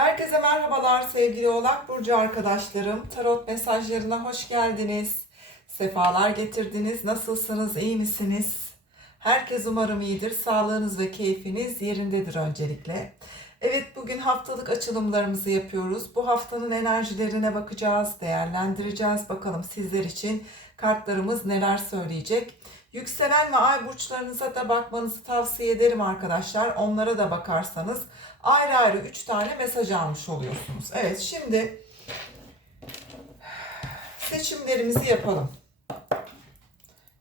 Herkese merhabalar sevgili Oğlak Burcu arkadaşlarım. Tarot mesajlarına hoş geldiniz. Sefalar getirdiniz. Nasılsınız? iyi misiniz? Herkes umarım iyidir. Sağlığınız ve keyfiniz yerindedir öncelikle. Evet bugün haftalık açılımlarımızı yapıyoruz. Bu haftanın enerjilerine bakacağız, değerlendireceğiz. Bakalım sizler için kartlarımız neler söyleyecek. Yükselen ve ay burçlarınıza da bakmanızı tavsiye ederim arkadaşlar. Onlara da bakarsanız ayrı ayrı 3 tane mesaj almış oluyorsunuz. Evet şimdi seçimlerimizi yapalım.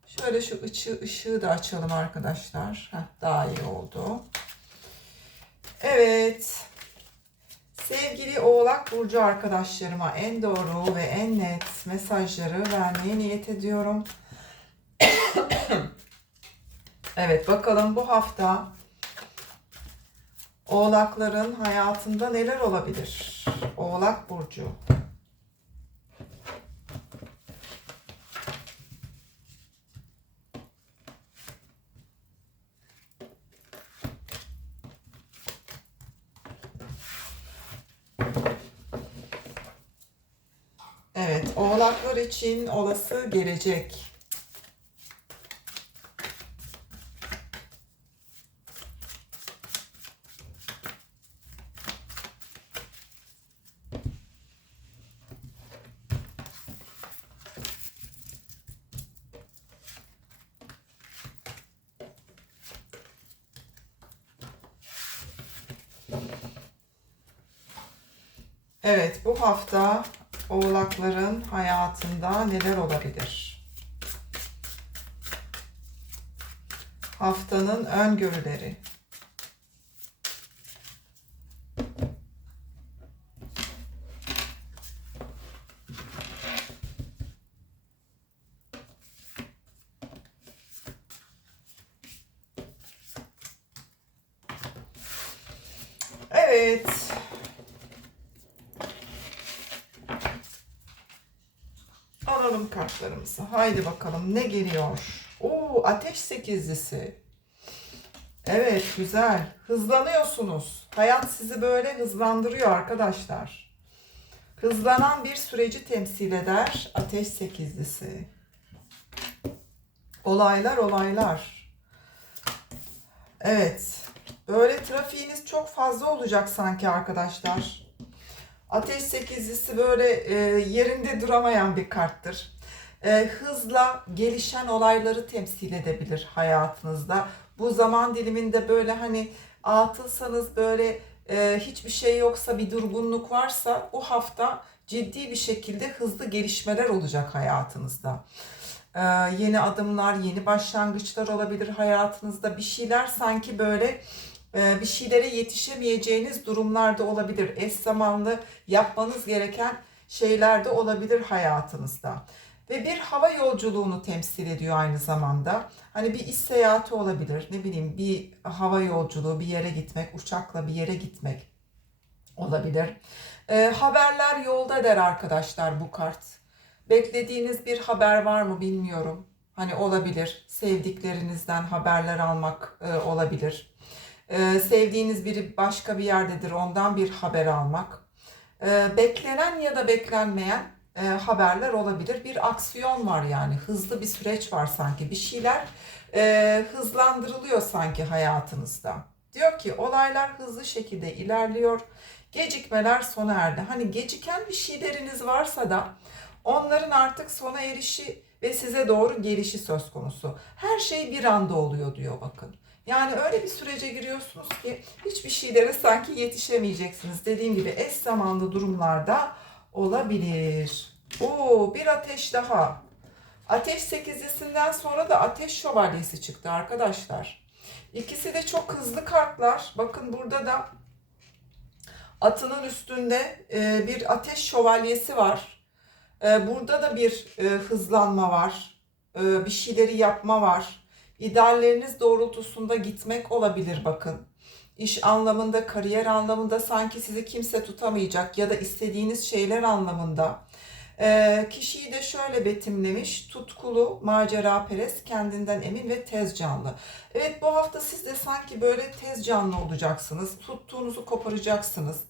Şöyle şu ışığı, ışığı da açalım arkadaşlar. Heh, daha iyi oldu. Evet. Sevgili Oğlak Burcu arkadaşlarıma en doğru ve en net mesajları vermeye niyet ediyorum. Evet bakalım bu hafta Oğlakların hayatında neler olabilir? Oğlak Burcu. Evet, oğlaklar için olası gelecek. Evet, bu hafta oğlakların hayatında neler olabilir? Haftanın öngörüleri. Evet. Alalım kartlarımızı. Haydi bakalım ne geliyor? Oo ateş sekizlisi. Evet güzel. Hızlanıyorsunuz. Hayat sizi böyle hızlandırıyor arkadaşlar. Hızlanan bir süreci temsil eder ateş sekizlisi. Olaylar olaylar. Evet. Böyle trafiğiniz çok fazla olacak sanki arkadaşlar. Ateş sekizlisi böyle e, yerinde duramayan bir karttır. E, hızla gelişen olayları temsil edebilir hayatınızda. Bu zaman diliminde böyle hani atılsanız böyle e, hiçbir şey yoksa bir durgunluk varsa bu hafta ciddi bir şekilde hızlı gelişmeler olacak hayatınızda. E, yeni adımlar, yeni başlangıçlar olabilir hayatınızda. Bir şeyler sanki böyle e, bir şeylere yetişemeyeceğiniz durumlarda olabilir. Eş zamanlı yapmanız gereken şeyler de olabilir hayatınızda. Ve bir hava yolculuğunu temsil ediyor aynı zamanda. Hani bir iş seyahati olabilir, ne bileyim bir hava yolculuğu, bir yere gitmek, uçakla bir yere gitmek olabilir. E, haberler yolda der arkadaşlar bu kart. Beklediğiniz bir haber var mı bilmiyorum. Hani olabilir. Sevdiklerinizden haberler almak e, olabilir. Ee, sevdiğiniz biri başka bir yerdedir ondan bir haber almak. Ee, beklenen ya da beklenmeyen e, haberler olabilir. Bir aksiyon var yani hızlı bir süreç var sanki bir şeyler e, hızlandırılıyor sanki hayatınızda. Diyor ki olaylar hızlı şekilde ilerliyor. Gecikmeler sona erdi. Hani geciken bir şeyleriniz varsa da onların artık sona erişi ve size doğru gelişi söz konusu. Her şey bir anda oluyor diyor bakın. Yani öyle bir sürece giriyorsunuz ki hiçbir şeylere sanki yetişemeyeceksiniz. Dediğim gibi eş zamanlı durumlarda olabilir. Oo bir ateş daha. Ateş sekizlisinden sonra da ateş şövalyesi çıktı arkadaşlar. İkisi de çok hızlı kartlar. Bakın burada da atının üstünde e, bir ateş şövalyesi var. E, burada da bir e, hızlanma var. Bir şeyleri yapma var idealleriniz doğrultusunda gitmek olabilir bakın. İş anlamında, kariyer anlamında sanki sizi kimse tutamayacak ya da istediğiniz şeyler anlamında Ee, kişiyi de şöyle betimlemiş. Tutkulu, macera perest, kendinden emin ve tez canlı. Evet bu hafta siz de sanki böyle tez canlı olacaksınız. Tuttuğunuzu koparacaksınız.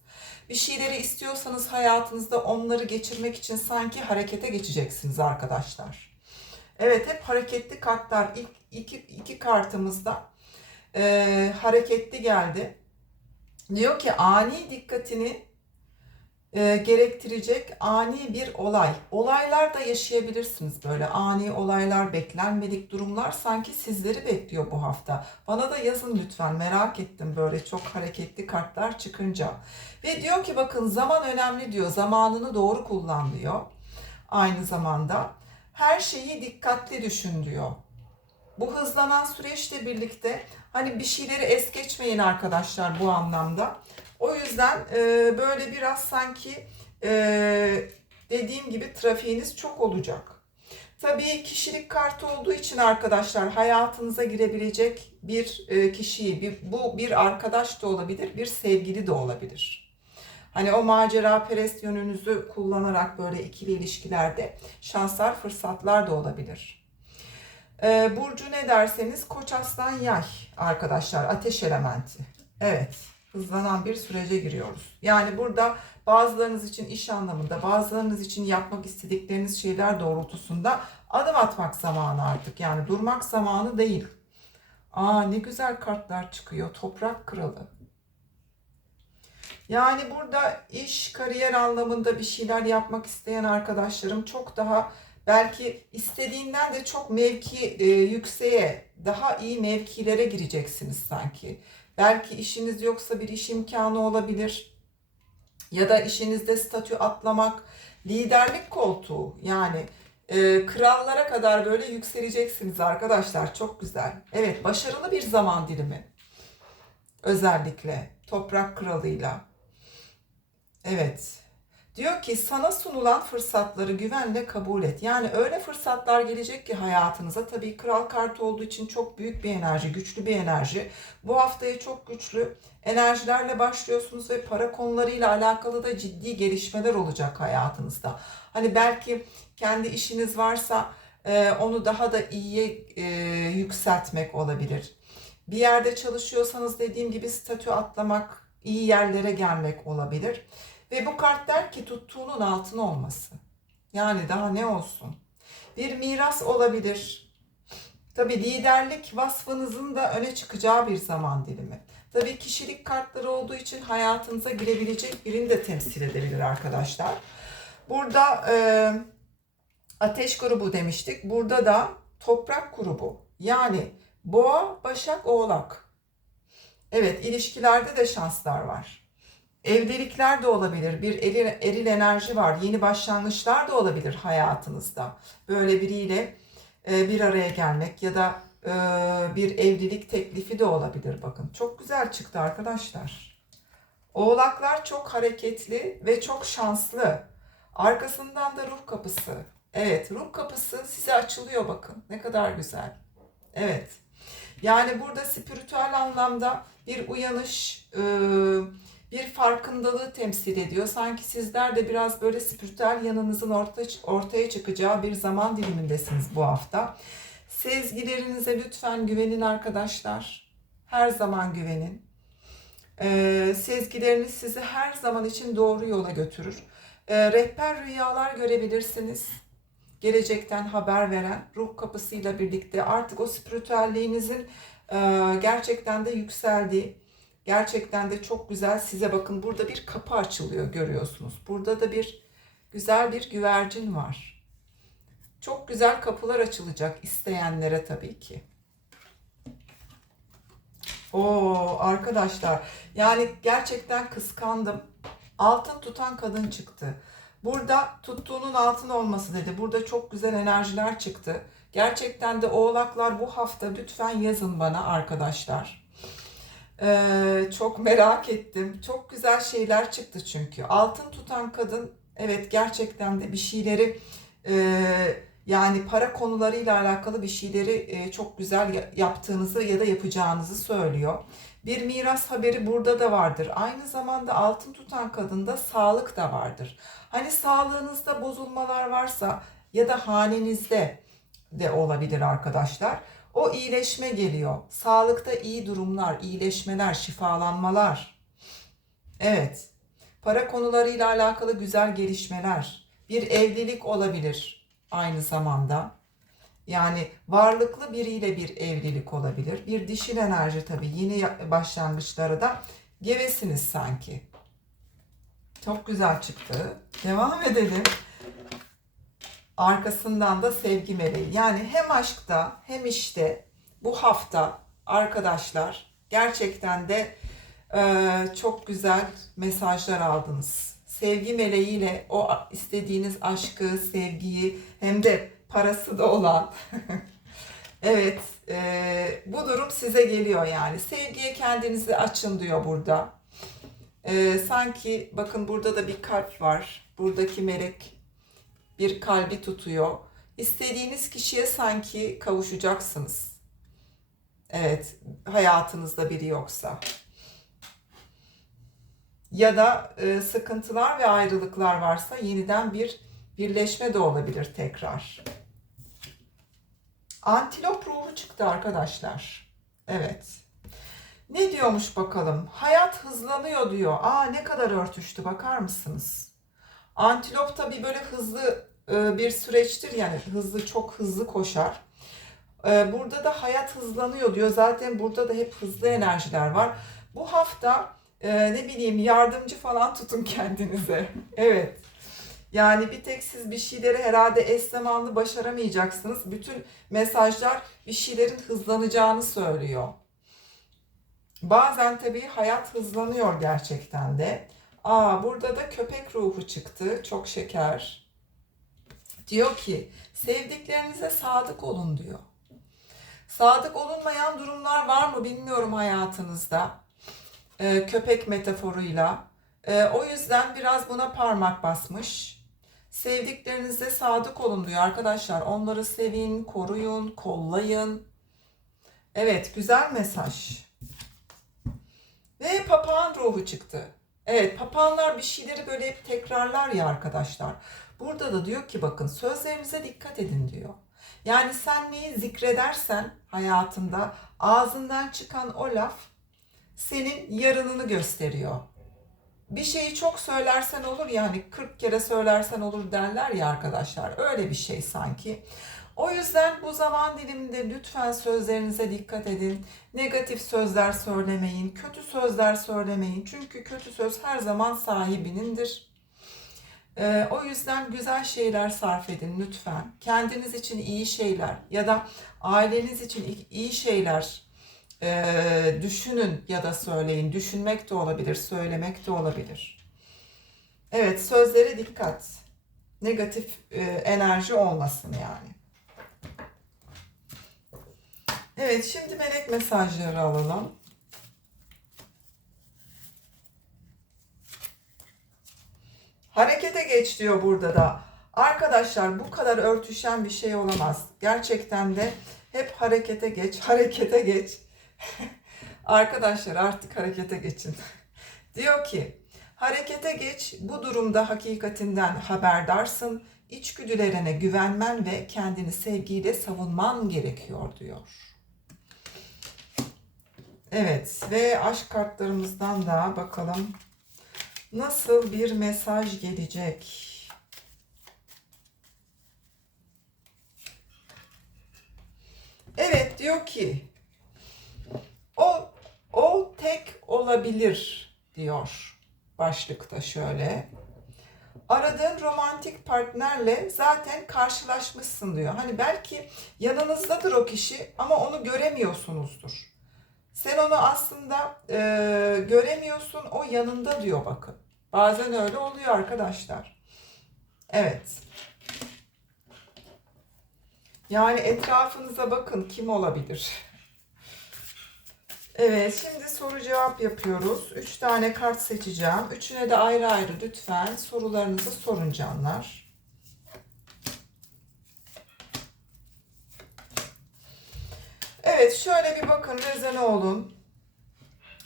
Bir şeyleri istiyorsanız hayatınızda onları geçirmek için sanki harekete geçeceksiniz arkadaşlar. Evet hep hareketli kartlar. İlk iki, iki kartımızda e, hareketli geldi. Diyor ki ani dikkatini e, gerektirecek ani bir olay. Olaylar da yaşayabilirsiniz böyle. Ani olaylar, beklenmedik durumlar sanki sizleri bekliyor bu hafta. Bana da yazın lütfen. Merak ettim böyle çok hareketli kartlar çıkınca. Ve diyor ki bakın zaman önemli diyor. Zamanını doğru kullan diyor. Aynı zamanda her şeyi dikkatli düşün diyor. Bu hızlanan süreçle birlikte hani bir şeyleri es geçmeyin arkadaşlar bu anlamda. O yüzden e, böyle biraz sanki e, dediğim gibi trafiğiniz çok olacak. Tabii kişilik kartı olduğu için arkadaşlar hayatınıza girebilecek bir e, kişiyi, bir, bu bir arkadaş da olabilir, bir sevgili de olabilir. Hani o macera perest yönünüzü kullanarak böyle ikili ilişkilerde şanslar, fırsatlar da olabilir. Ee, Burcu ne derseniz Koç Aslan Yay arkadaşlar ateş elementi. Evet hızlanan bir sürece giriyoruz. Yani burada bazılarınız için iş anlamında bazılarınız için yapmak istedikleriniz şeyler doğrultusunda adım atmak zamanı artık. Yani durmak zamanı değil. Aa ne güzel kartlar çıkıyor. Toprak kralı. Yani burada iş, kariyer anlamında bir şeyler yapmak isteyen arkadaşlarım çok daha belki istediğinden de çok mevki e, yükseğe, daha iyi mevkilere gireceksiniz sanki. Belki işiniz yoksa bir iş imkanı olabilir. Ya da işinizde statü atlamak, liderlik koltuğu yani e, krallara kadar böyle yükseleceksiniz arkadaşlar. Çok güzel. Evet, başarılı bir zaman dilimi. Özellikle toprak kralıyla. Evet. Diyor ki sana sunulan fırsatları güvenle kabul et. Yani öyle fırsatlar gelecek ki hayatınıza. Tabii kral kartı olduğu için çok büyük bir enerji, güçlü bir enerji. Bu haftaya çok güçlü enerjilerle başlıyorsunuz ve para konularıyla alakalı da ciddi gelişmeler olacak hayatınızda. Hani belki kendi işiniz varsa e, onu daha da iyiye e, yükseltmek olabilir. Bir yerde çalışıyorsanız dediğim gibi statü atlamak, iyi yerlere gelmek olabilir. Ve bu kart der ki tuttuğunun altın olması. Yani daha ne olsun? Bir miras olabilir. Tabi liderlik vasfınızın da öne çıkacağı bir zaman dilimi. Tabi kişilik kartları olduğu için hayatınıza girebilecek birini de temsil edebilir arkadaşlar. Burada e, ateş grubu demiştik. Burada da toprak grubu. Yani boğa, başak, oğlak. Evet ilişkilerde de şanslar var. Evlilikler de olabilir. Bir eril, eril enerji var. Yeni başlangıçlar da olabilir hayatınızda. Böyle biriyle e, bir araya gelmek ya da e, bir evlilik teklifi de olabilir. Bakın çok güzel çıktı arkadaşlar. Oğlaklar çok hareketli ve çok şanslı. Arkasından da ruh kapısı. Evet ruh kapısı size açılıyor bakın. Ne kadar güzel. Evet. Yani burada spiritüel anlamda bir uyanış, e, bir farkındalığı temsil ediyor. Sanki sizler de biraz böyle spiritüel yanınızın orta, ortaya çıkacağı bir zaman dilimindesiniz bu hafta. Sezgilerinize lütfen güvenin arkadaşlar. Her zaman güvenin. Ee, sezgileriniz sizi her zaman için doğru yola götürür. Ee, rehber rüyalar görebilirsiniz. Gelecekten haber veren ruh kapısıyla birlikte artık o spiritüelliğinizin e, gerçekten de yükseldiği, Gerçekten de çok güzel. Size bakın burada bir kapı açılıyor görüyorsunuz. Burada da bir güzel bir güvercin var. Çok güzel kapılar açılacak isteyenlere tabii ki. Oo arkadaşlar yani gerçekten kıskandım. Altın tutan kadın çıktı. Burada tuttuğunun altın olması dedi. Burada çok güzel enerjiler çıktı. Gerçekten de oğlaklar bu hafta lütfen yazın bana arkadaşlar. Ee, çok merak ettim. Çok güzel şeyler çıktı çünkü. Altın tutan kadın evet gerçekten de bir şeyleri e, yani para konularıyla alakalı bir şeyleri e, çok güzel yaptığınızı ya da yapacağınızı söylüyor. Bir miras haberi burada da vardır. Aynı zamanda altın tutan kadında sağlık da vardır. Hani sağlığınızda bozulmalar varsa ya da hanenizde de olabilir arkadaşlar. O iyileşme geliyor. Sağlıkta iyi durumlar, iyileşmeler, şifalanmalar. Evet. Para konularıyla alakalı güzel gelişmeler. Bir evlilik olabilir aynı zamanda. Yani varlıklı biriyle bir evlilik olabilir. Bir dişil enerji tabii. Yeni başlangıçlara da gevesiniz sanki. Çok güzel çıktı. Devam edelim. Arkasından da sevgi meleği. Yani hem aşkta hem işte bu hafta arkadaşlar gerçekten de e, çok güzel mesajlar aldınız. Sevgi meleğiyle o istediğiniz aşkı, sevgiyi hem de parası da olan evet e, bu durum size geliyor yani. Sevgiye kendinizi açın diyor burada. E, sanki bakın burada da bir kalp var. Buradaki melek bir kalbi tutuyor. İstediğiniz kişiye sanki kavuşacaksınız. Evet, hayatınızda biri yoksa. Ya da e, sıkıntılar ve ayrılıklar varsa yeniden bir birleşme de olabilir tekrar. Antilop ruhu çıktı arkadaşlar. Evet. Ne diyormuş bakalım? Hayat hızlanıyor diyor. Aa ne kadar örtüştü bakar mısınız? Antilop tabii böyle hızlı bir süreçtir yani hızlı çok hızlı koşar. E, burada da hayat hızlanıyor diyor. Zaten burada da hep hızlı enerjiler var. Bu hafta e, ne bileyim yardımcı falan tutun kendinize. Evet. Yani bir tek siz bir şeyleri herhalde eş zamanlı başaramayacaksınız. Bütün mesajlar bir şeylerin hızlanacağını söylüyor. Bazen tabii hayat hızlanıyor gerçekten de. Aa burada da köpek ruhu çıktı. Çok şeker. Diyor ki sevdiklerinize sadık olun diyor. Sadık olunmayan durumlar var mı bilmiyorum hayatınızda. Ee, köpek metaforuyla. Ee, o yüzden biraz buna parmak basmış. Sevdiklerinize sadık olun diyor arkadaşlar. Onları sevin, koruyun, kollayın. Evet güzel mesaj. Ve papağan ruhu çıktı. Evet papağanlar bir şeyleri böyle hep tekrarlar ya arkadaşlar. Burada da diyor ki bakın sözlerinize dikkat edin diyor. Yani sen neyi zikredersen hayatında ağzından çıkan o laf senin yarınını gösteriyor. Bir şeyi çok söylersen olur yani 40 kere söylersen olur derler ya arkadaşlar. Öyle bir şey sanki. O yüzden bu zaman diliminde lütfen sözlerinize dikkat edin. Negatif sözler söylemeyin, kötü sözler söylemeyin. Çünkü kötü söz her zaman sahibinindir. Ee, o yüzden güzel şeyler sarf edin lütfen. Kendiniz için iyi şeyler ya da aileniz için iyi şeyler e, düşünün ya da söyleyin. Düşünmek de olabilir, söylemek de olabilir. Evet, sözlere dikkat. Negatif e, enerji olmasın yani. Evet, şimdi melek mesajları alalım. Harekete geç diyor burada da. Arkadaşlar bu kadar örtüşen bir şey olamaz. Gerçekten de hep harekete geç, harekete geç. Arkadaşlar artık harekete geçin. diyor ki harekete geç bu durumda hakikatinden haberdarsın. İçgüdülerine güvenmen ve kendini sevgiyle savunman gerekiyor diyor. Evet ve aşk kartlarımızdan da bakalım nasıl bir mesaj gelecek. Evet diyor ki o o tek olabilir diyor başlıkta şöyle. Aradığın romantik partnerle zaten karşılaşmışsın diyor. Hani belki yanınızdadır o kişi ama onu göremiyorsunuzdur. Sen onu aslında e, göremiyorsun, o yanında diyor bakın. Bazen öyle oluyor arkadaşlar. Evet. Yani etrafınıza bakın kim olabilir? Evet, şimdi soru cevap yapıyoruz. Üç tane kart seçeceğim. Üçüne de ayrı ayrı lütfen sorularınızı sorun canlar. Evet, şöyle bir bakın, rezene olun.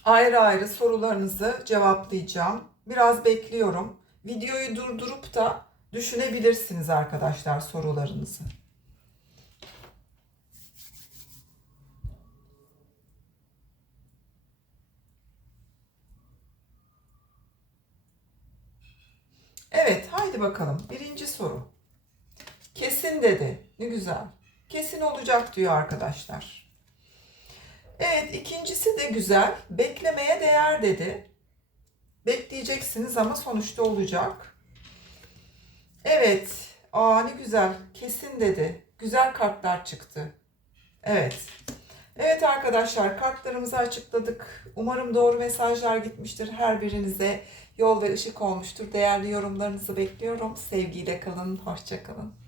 ayrı ayrı sorularınızı cevaplayacağım. Biraz bekliyorum. Videoyu durdurup da düşünebilirsiniz arkadaşlar sorularınızı. Evet, haydi bakalım. Birinci soru. Kesin dedi. Ne güzel. Kesin olacak diyor arkadaşlar. Evet, ikincisi de güzel. Beklemeye değer dedi. Bekleyeceksiniz ama sonuçta olacak. Evet. Aa ne güzel. Kesin dedi. Güzel kartlar çıktı. Evet. Evet arkadaşlar kartlarımızı açıkladık. Umarım doğru mesajlar gitmiştir. Her birinize yol ve ışık olmuştur. Değerli yorumlarınızı bekliyorum. Sevgiyle kalın. Hoşça kalın.